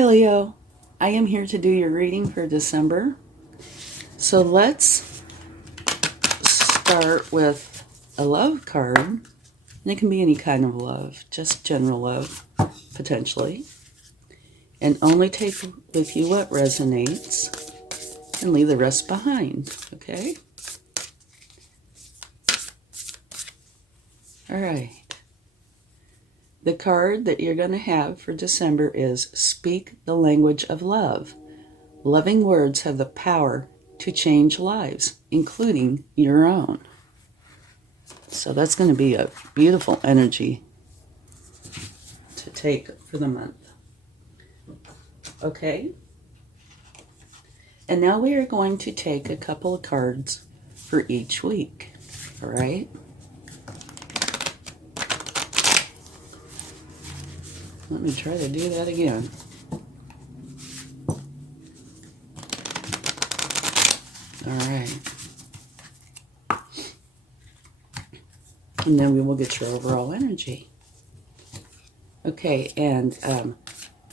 Hi Leo, I am here to do your reading for December. So let's start with a love card, and it can be any kind of love, just general love, potentially. And only take with you what resonates and leave the rest behind, okay? All right. The card that you're going to have for December is Speak the Language of Love. Loving words have the power to change lives, including your own. So that's going to be a beautiful energy to take for the month. Okay? And now we are going to take a couple of cards for each week. All right? Let me try to do that again. All right. And then we will get your overall energy. Okay, and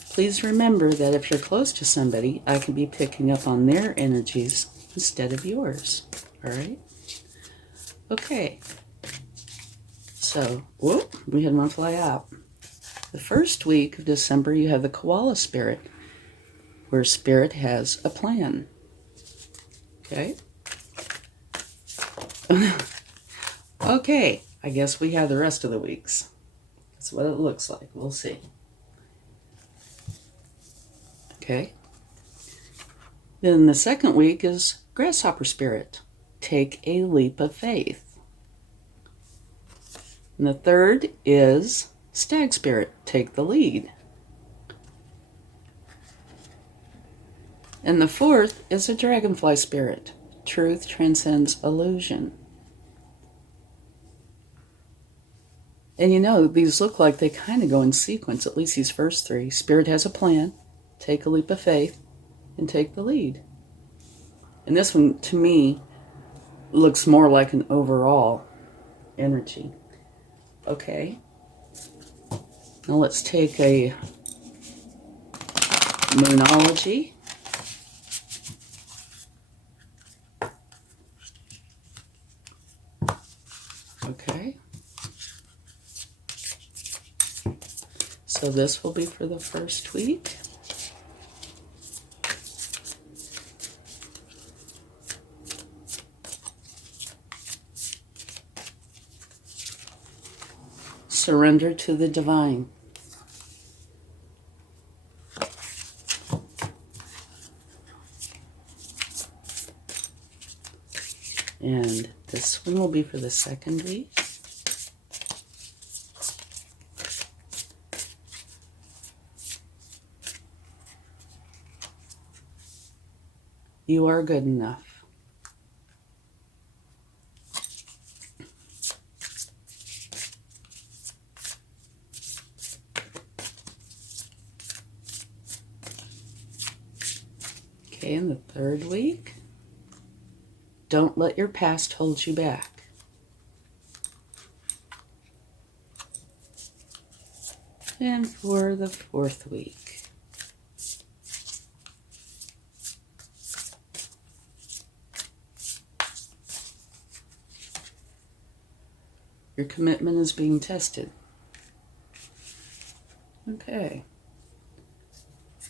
please remember that if you're close to somebody, I can be picking up on their energies instead of yours. All right? Okay. So, whoop, we had one fly out. The first week of December, you have the koala spirit, where spirit has a plan. Okay? Okay, I guess we have the rest of the weeks. That's what it looks like. We'll see. Okay? Then the second week is grasshopper spirit. Take a leap of faith. And the third is stag spirit. Take the lead. And the fourth is a dragonfly spirit. Truth transcends illusion. And you know, these look like they kind of go in sequence, at least these first three. Spirit has a plan, take a leap of faith, and take the lead. And this one, to me, looks more like an overall energy. Okay. Now let's take a moonology. Okay. So this will be for the first week. Surrender to the divine. And this one will be for the second week. You are good enough. Okay, in the third week, don't let your past hold you back. And for the fourth week, your commitment is being tested. Okay.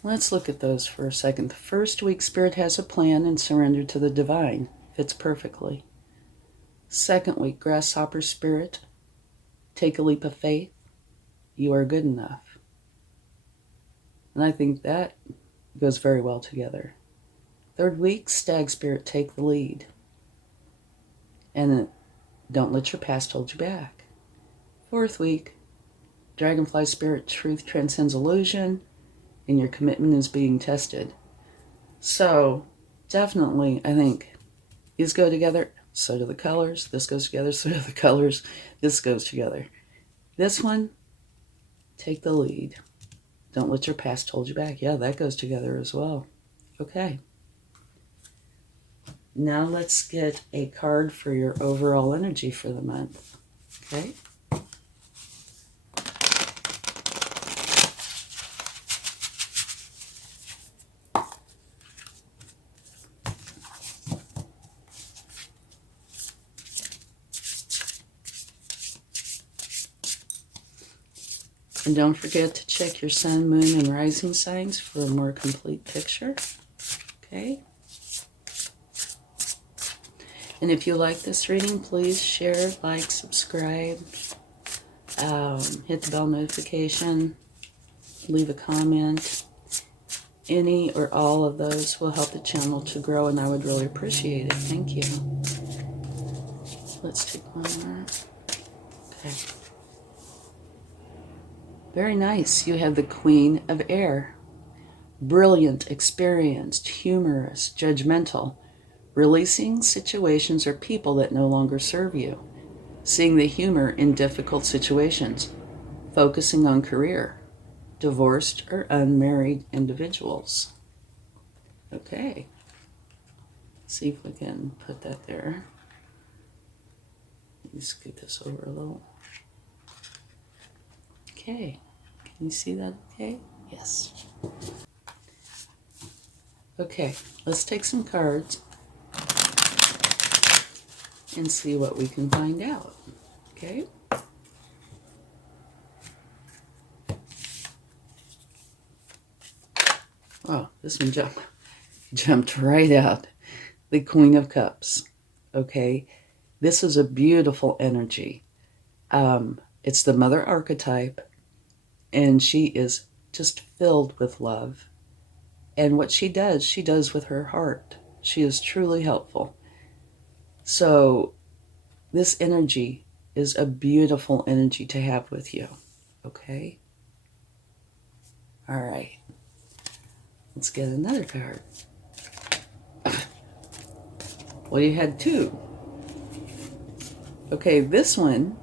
Let's look at those for a second. The first week, Spirit has a plan and surrender to the divine. Fits perfectly. Second week, Grasshopper Spirit, take a leap of faith. You are good enough. And I think that goes very well together. Third week, Stag Spirit, take the lead. And don't let your past hold you back. Fourth week, Dragonfly Spirit, truth transcends illusion, and your commitment is being tested. So, definitely, I think these go together, so do the colors. This goes together, so do the colors. This goes together. This one, take the lead. Don't let your past hold you back. Yeah, that goes together as well. Okay. Now let's get a card for your overall energy for the month. Okay. And don't forget to check your sun, moon, and rising signs for a more complete picture. Okay? And if you like this reading, please share, like, subscribe, hit the bell notification, leave a comment. Any or all of those will help the channel to grow, and I would really appreciate it. Thank you. Let's take one more. Okay. Very nice. You have the Queen of Air. Brilliant, experienced, humorous, judgmental. Releasing situations or people that no longer serve you. Seeing the humor in difficult situations. Focusing on career. Divorced or unmarried individuals. Okay. See if we can put that there. Let me scoot this over a little. Okay. Can you see that okay? Yes. Okay, let's take some cards and see what we can find out. Okay? Oh, this one jumped right out. The Queen of Cups. Okay? This is a beautiful energy. It's the mother archetype, and she is just filled with love. And what she does with her heart. She is truly helpful. So this energy is a beautiful energy to have with you. Okay? All right. Let's get another card. Well, you had two. Okay, this one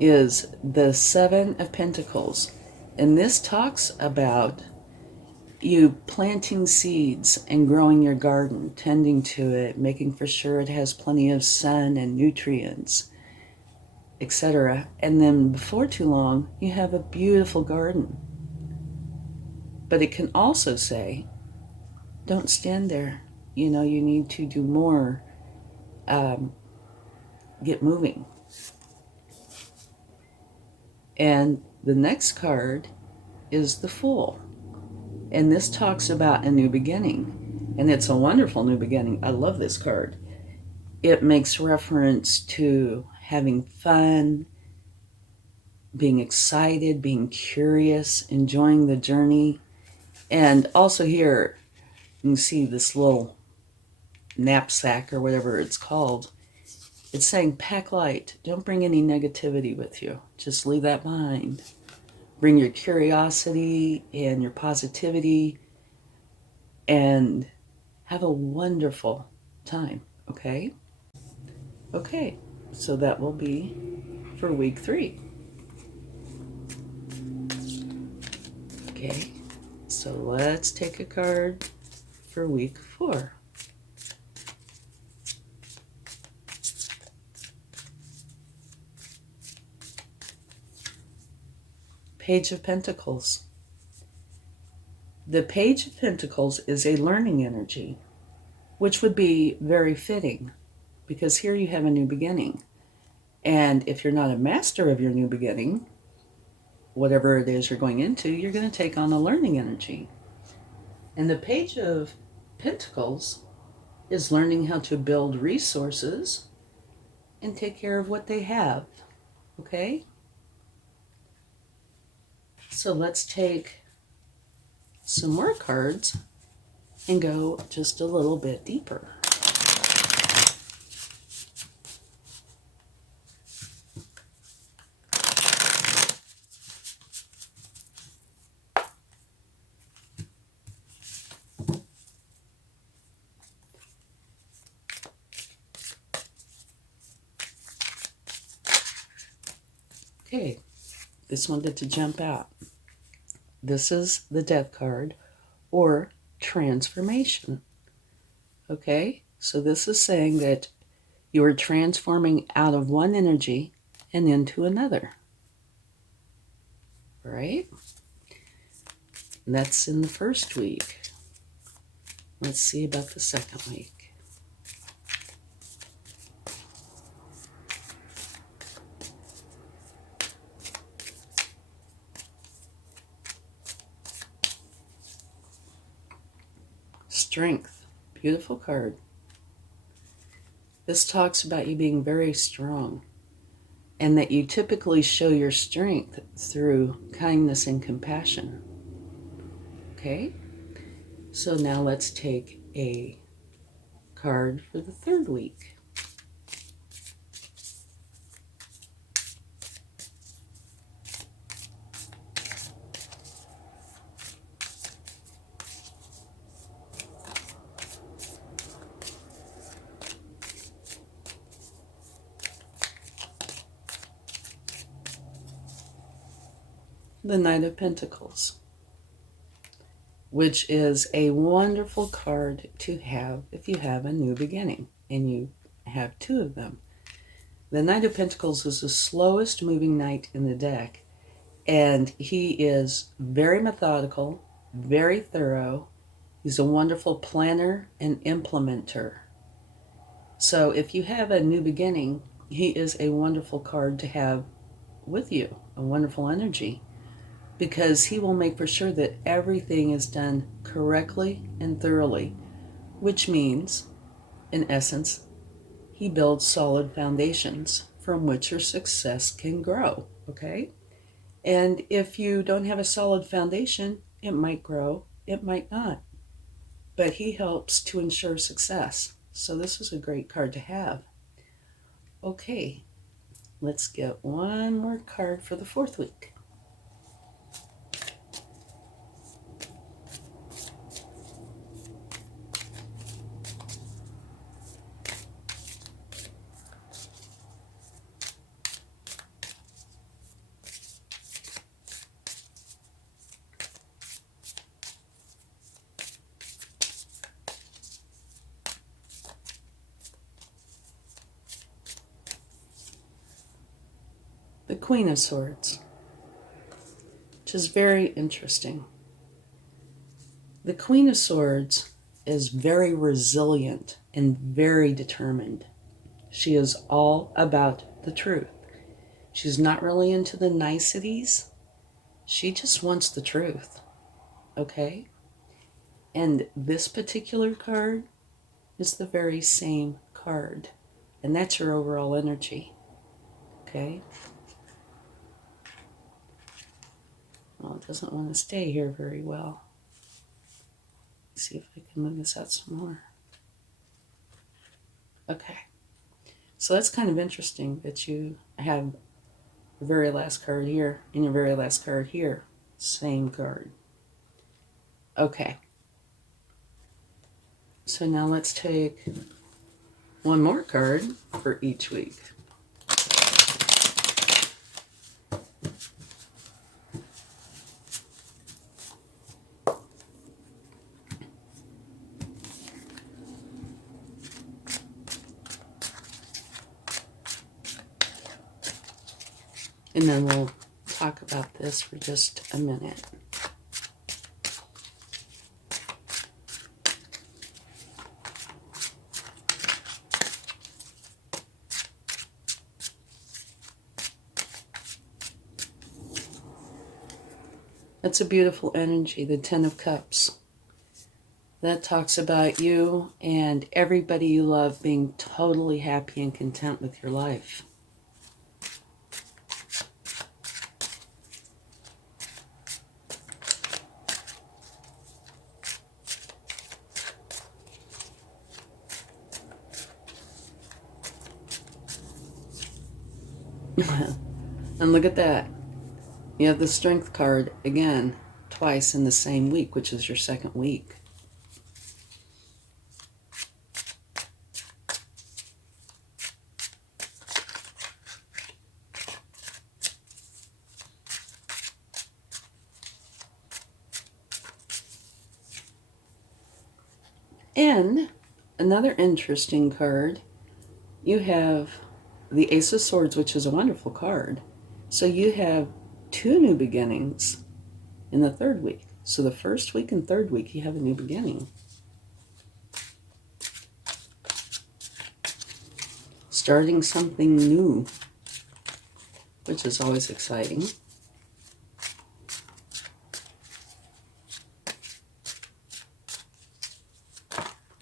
is the Seven of Pentacles. And this talks about you planting seeds and growing your garden, tending to it, making for sure it has plenty of sun and nutrients, etc. And then before too long, you have a beautiful garden. But it can also say, don't stand there. You know, you need to do more. Get moving. And the next card is the Fool. And this talks about a new beginning. And it's a wonderful new beginning. I love this card. It makes reference to having fun, being excited, being curious, enjoying the journey. And also here, you can see this little knapsack or whatever it's called. It's saying pack light. Don't bring any negativity with you. Just leave that behind. Bring your curiosity and your positivity and have a wonderful time, okay? Okay, so that will be for week 3. Okay, so let's take a card for week 4. Page of Pentacles. The Page of Pentacles is a learning energy, which would be very fitting because here you have a new beginning. And if you're not a master of your new beginning, whatever it is you're going into, you're going to take on a learning energy. And the Page of Pentacles is learning how to build resources and take care of what they have. Okay? So let's take some more cards and go just a little bit deeper. Okay, this one did to jump out. This is the Death card, or transformation. Okay, so this is saying that you are transforming out of one energy and into another. Right? And that's in the first week. Let's see about the second week. Strength. Beautiful card. This talks about you being very strong, and that you typically show your strength through kindness and compassion. Okay? So now let's take a card for the third week. The Knight of Pentacles, which is a wonderful card to have if you have a new beginning, and you have two of them. The Knight of Pentacles is the slowest moving knight in the deck, and he is very methodical, very thorough. He's a wonderful planner and implementer. So if you have a new beginning, he is a wonderful card to have with you, a wonderful energy, because he will make for sure that everything is done correctly and thoroughly, which means, in essence, he builds solid foundations from which your success can grow, okay? And if you don't have a solid foundation, it might grow, it might not. But he helps to ensure success. So this is a great card to have. Okay, let's get one more card for the fourth week. The Queen of Swords, which is very interesting. The Queen of Swords is very resilient and very determined. She is all about the truth. She's not really into the niceties. She just wants the truth, okay? And this particular card is the very same card. And that's your overall energy, okay? Well, it doesn't want to stay here very well. Let's see if I can move this out some more. Okay. So that's kind of interesting that you have the very last card here and your very last card here. Same card. Okay. So now let's take one more card for each week. And then we'll talk about this for just a minute. That's a beautiful energy, the Ten of Cups. That talks about you and everybody you love being totally happy and content with your life. And look at that. You have the Strength card again, twice in the same week, which is your second week. And another interesting card, you have the Ace of Swords, which is a wonderful card. So you have two new beginnings in the third week. So the first week and third week, you have a new beginning. Starting something new, which is always exciting.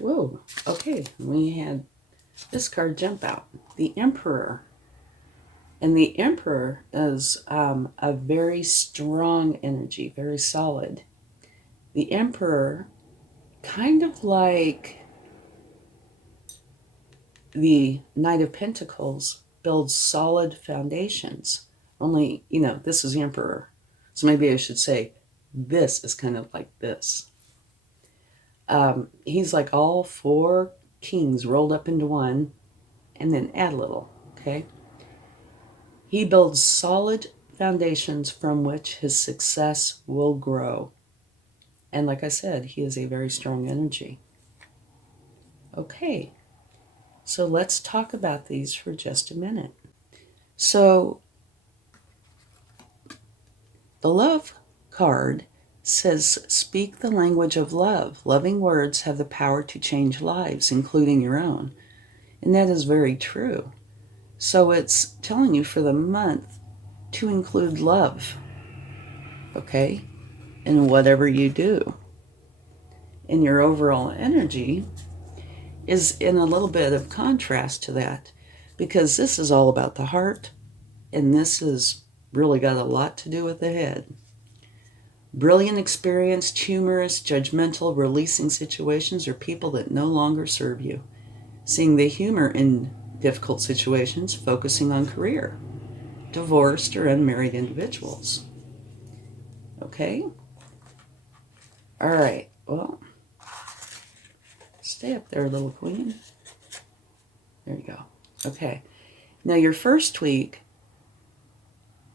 Whoa, okay, we had this card jump out. The Emperor. And the Emperor is a very strong energy, very solid. The Emperor, kind of like the Knight of Pentacles, builds solid foundations. Only, this is the Emperor. So maybe I should say this is kind of like this. He's like all four kings rolled up into one, and then add a little, okay? He builds solid foundations from which his success will grow. And like I said, he is a very strong energy. Okay, so let's talk about these for just a minute. So the Love card says, speak the language of love. Loving words have the power to change lives, including your own. And that is very true. So it's telling you for the month to include love, okay, in whatever you do. And your overall energy is in a little bit of contrast to that, because this is all about the heart, and this has really got a lot to do with the head. Brilliant, experienced, humorous, judgmental, releasing situations or people that no longer serve you. Seeing the humor in difficult situations, focusing on career. Divorced or unmarried individuals. Okay? All right. Well, stay up there, little queen. There you go. Okay. Now, your first week,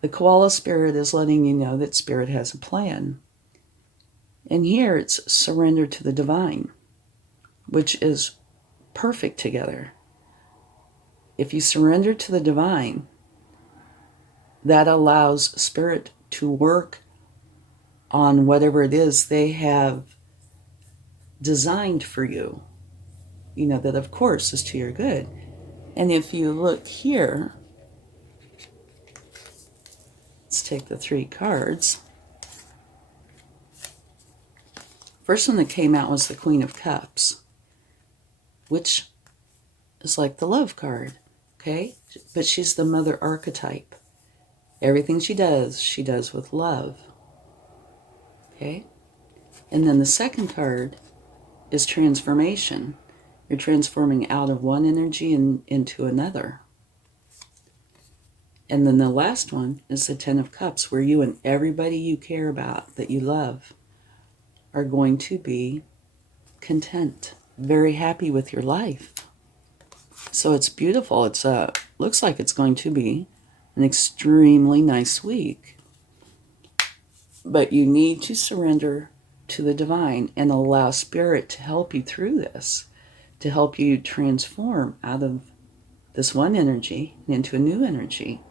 the koala spirit is letting you know that spirit has a plan. And here it's surrender to the divine, which is perfect together. If you surrender to the divine, that allows spirit to work on whatever it is they have designed for you, that of course is to your good. And if you look here, let's take the 3 cards. First one that came out was the Queen of Cups, which is like the Love card, okay? But she's the mother archetype. Everything she does with love, okay? And then the second card is transformation. You're transforming out of one energy into another. And then the last one is the 10 of Cups, where you and everybody you care about, that you love, are going to be content, very happy with your life. So it's beautiful. It's looks like it's going to be an extremely nice week. But you need to surrender to the divine and allow spirit to help you through this, to help you transform out of this one energy into a new energy.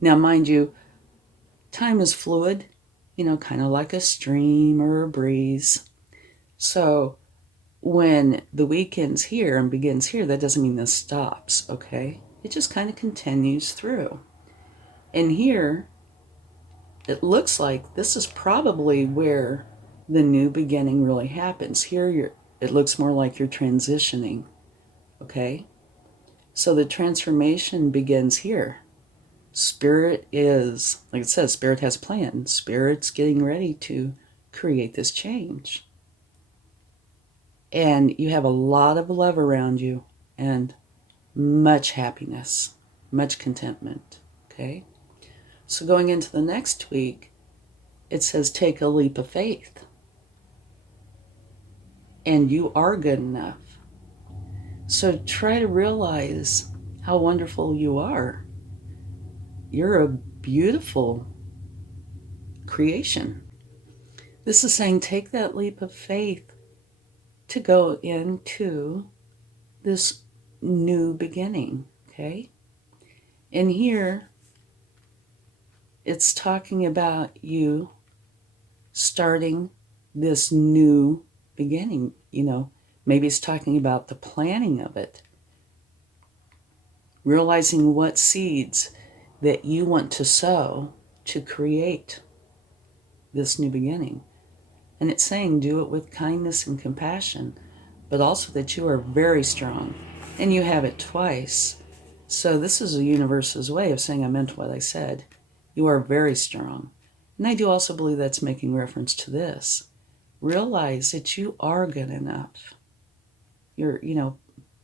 Now, mind you, time is fluid, kind of like a stream or a breeze. So when the week ends here and begins here, that doesn't mean this stops, okay? It just kind of continues through. And here, it looks like this is probably where the new beginning really happens. Here, it looks more like you're transitioning, okay? So the transformation begins here. Spirit is, like it says, spirit has planned. Spirit's getting ready to create this change. And you have a lot of love around you and much happiness, much contentment, okay? So going into the next week, it says take a leap of faith. And you are good enough. So try to realize how wonderful you are. You're a beautiful creation. This is saying take that leap of faith to go into this new beginning, okay? And here, it's talking about you starting this new beginning, Maybe it's talking about the planning of it. Realizing what seeds that you want to sow to create this new beginning. And it's saying do it with kindness and compassion, but also that you are very strong. And you have it twice. So this is the universe's way of saying I meant what I said. You are very strong. And I do also believe that's making reference to this. Realize that you are good enough. You're,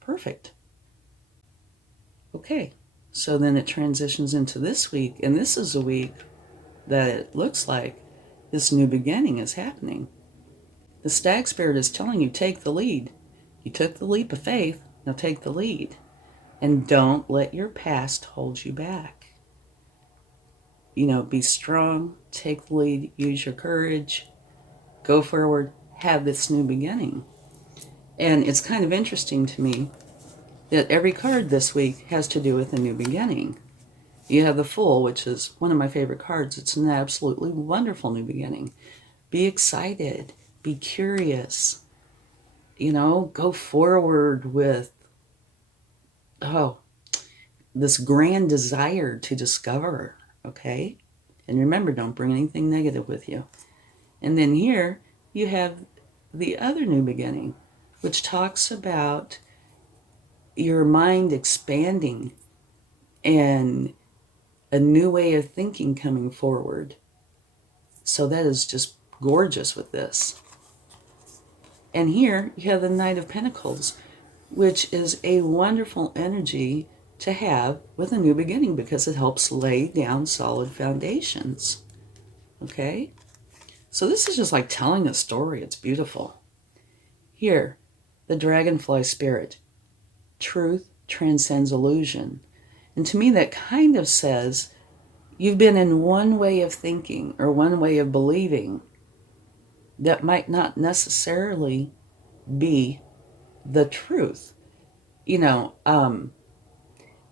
perfect. Okay. So then it transitions into this week. And this is a week that it looks like this new beginning is happening. The stag spirit is telling you, take the lead. You took the leap of faith. Now take the lead. And don't let your past hold you back. Be strong, take the lead, use your courage, go forward, have this new beginning. And it's kind of interesting to me that every card this week has to do with a new beginning. You have the Fool, which is one of my favorite cards. It's an absolutely wonderful new beginning. Be excited, be curious, go forward with, this grand desire to discover, okay? And remember, don't bring anything negative with you. And then here you have the other new beginning, which talks about your mind expanding and a new way of thinking coming forward. So that is just gorgeous with this. And here you have the Knight of Pentacles, which is a wonderful energy to have with a new beginning because it helps lay down solid foundations. Okay? So this is just like telling a story. It's beautiful. Here, the dragonfly spirit. Truth transcends illusion. And to me, that kind of says you've been in one way of thinking or one way of believing that might not necessarily be the truth.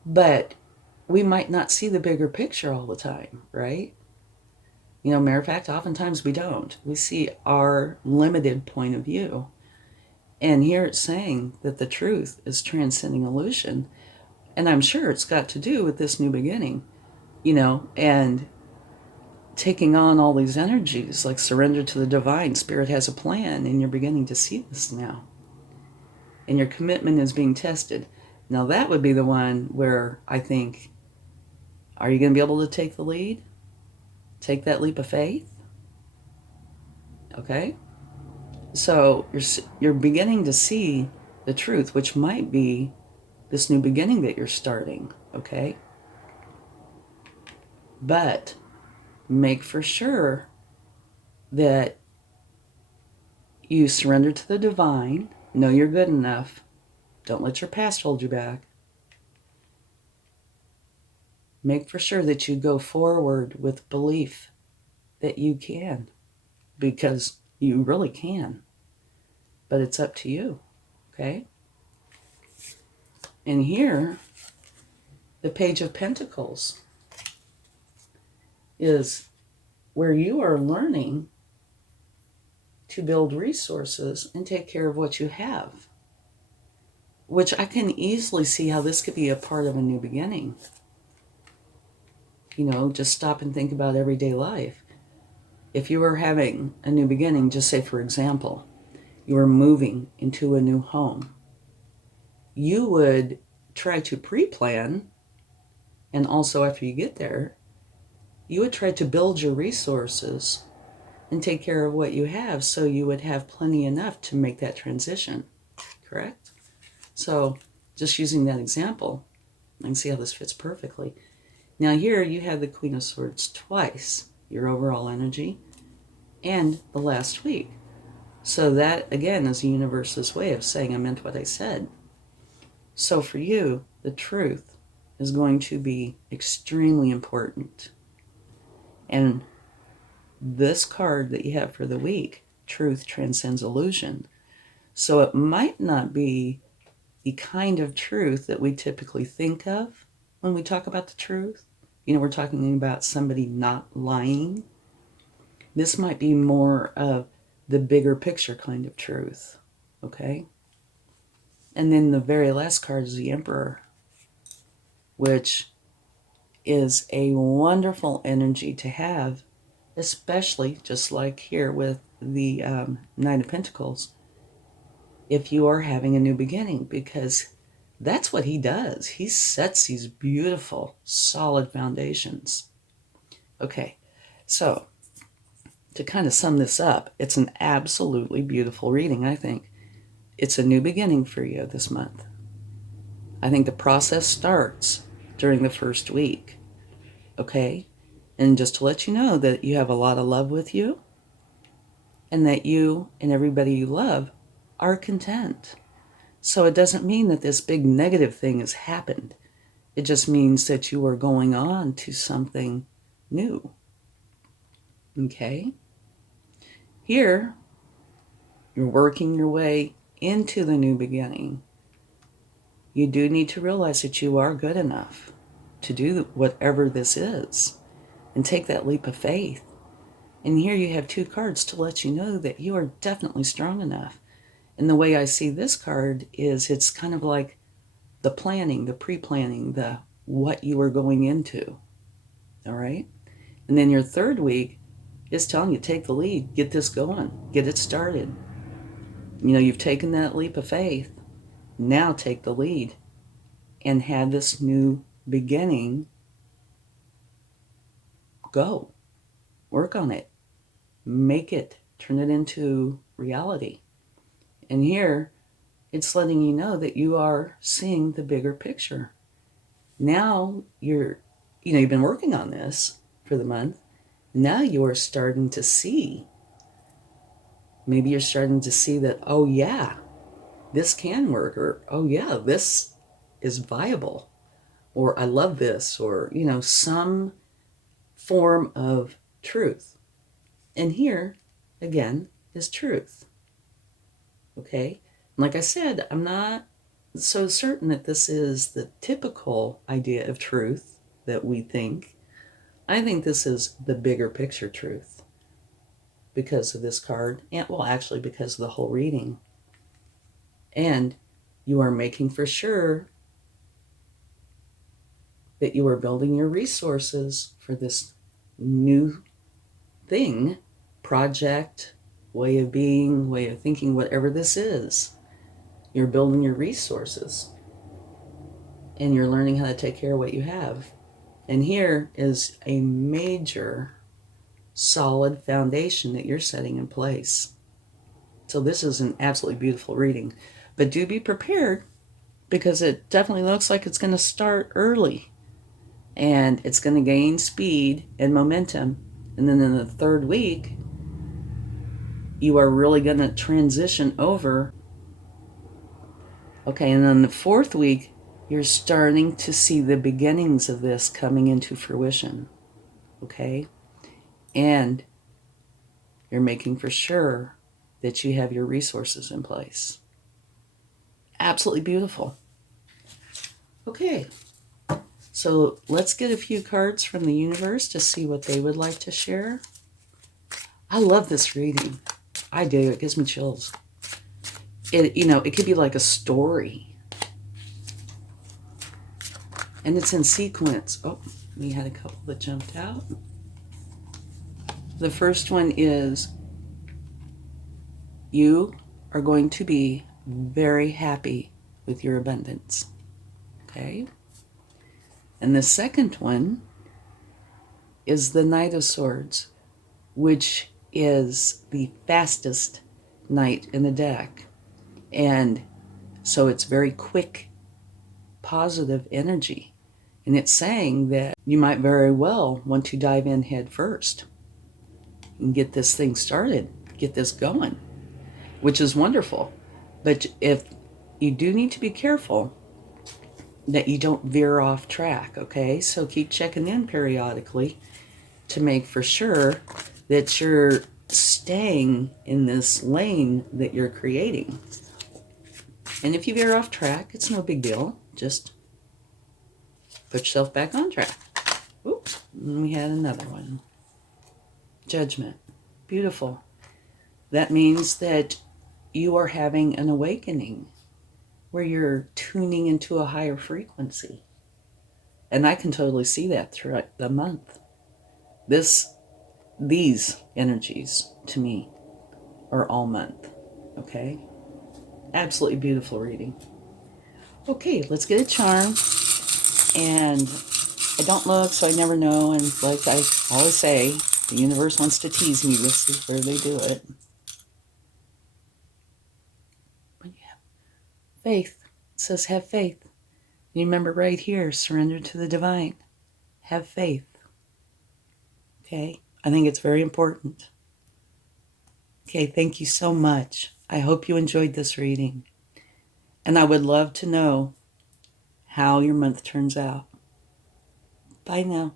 But we might not see the bigger picture all the time, right? Matter of fact, oftentimes we don't. We see our limited point of view. And here it's saying that the truth is transcending illusion. And I'm sure it's got to do with this new beginning, and taking on all these energies, like surrender to the divine. Spirit has a plan, and you're beginning to see this now. And your commitment is being tested. Now that would be the one where I think, are you going to be able to take the lead? Take that leap of faith? Okay? So you're beginning to see the truth, which might be this new beginning that you're starting, okay? But make for sure that you surrender to the divine, know you're good enough, don't let your past hold you back. Make for sure that you go forward with belief that you can, because you really can. But it's up to you, okay? And here, the Page of Pentacles is where you are learning to build resources and take care of what you have, which I can easily see how this could be a part of a new beginning. Just stop and think about everyday life. If you were having a new beginning, just say, for example, you were moving into a new home, you would try to pre-plan, and also after you get there, you would try to build your resources and take care of what you have so you would have plenty enough to make that transition, correct? So just using that example, I can see how this fits perfectly. Now here you have the Queen of Swords twice, your overall energy, and the last week. So that, again, is the universe's way of saying I meant what I said. So for you, the truth is going to be extremely important. And this card that you have for the week, Truth Transcends Illusion. So it might not be the kind of truth that we typically think of when we talk about the truth. We're talking about somebody not lying. This might be more of the bigger picture kind of truth, okay? And then the very last card is the Emperor, which is a wonderful energy to have, especially just like here with the Knight of Pentacles. if you are having a new beginning, because that's what he does. He sets these beautiful, solid foundations. Okay, so to kind of sum this up, it's an absolutely beautiful reading, I think. It's a new beginning for you this month. I think the process starts during the first week, okay? And just to let you know that you have a lot of love with you, and that you and everybody you love are content. So it doesn't mean that this big negative thing has happened. It just means that you are going on to something new. Okay? Here, you're working your way into the new beginning. You do need to realize that you are good enough to do whatever this is and take that leap of faith. And here you have 2 cards to let you know that you are definitely strong enough. And the way I see this card is it's kind of like the planning, the pre-planning, the what you are going into. All right? And then your 3rd week is telling you, take the lead, get this going, get it started. You know, you've taken that leap of faith. Now take the lead and have this new beginning. Go. Work on it. Make it. Turn it into reality. And here, it's letting you know that you are seeing the bigger picture. Now you've been working on this for the month. Now you are starting to see. Maybe you're starting to see that, oh yeah, this can work, or oh yeah, this is viable, or I love this, or, some form of truth. And here, again, is truth. Okay? Like I said, I'm not so certain that this is the typical idea of truth that we think. I think this is the bigger picture truth because of this card, and well, actually because of the whole reading. And you are making for sure that you are building your resources for this new thing, project, way of being, way of thinking, whatever this is. You're building your resources and you're learning how to take care of what you have. And here is a major solid foundation that you're setting in place. So this is an absolutely beautiful reading. But do be prepared, because it definitely looks like it's going to start early. And it's going to gain speed and momentum. And then in the 3rd week, you are really going to transition over. Okay, and then the 4th week, you're starting to see the beginnings of this coming into fruition. Okay? And you're making for sure that you have your resources in place. Absolutely beautiful. Okay, so let's get a few cards from the universe to see what they would like to share. I love this reading. I do. It gives me chills. It could be like a story. And it's in sequence. Oh, we had a couple that jumped out. The first one is, you are going to be very happy with your abundance. Okay? And the second one is the Knight of Swords, which is the fastest knight in the deck. And so it's very quick, positive energy. And it's saying that you might very well want to dive in head first and get this thing started, get this going, which is wonderful. But if you do need to be careful that you don't veer off track, okay? So keep checking in periodically to make for sure that you're staying in this lane that you're creating. And if you veer off track, it's no big deal. Just put yourself back on track. Oops, and we had another one. Judgment. Beautiful. That means that you are having an awakening where you're tuning into a higher frequency. And I can totally see that throughout the month. These energies, to me, are all month. Okay? Absolutely beautiful reading. Okay, let's get a charm. And I don't look, so I never know. And like I always say, the universe wants to tease me. This is where they do it. But yeah, faith. It says have faith. You remember right here, surrender to the divine. Have faith. Okay? I think it's very important. Okay, thank you so much. I hope you enjoyed this reading. And I would love to know how your month turns out. Bye now.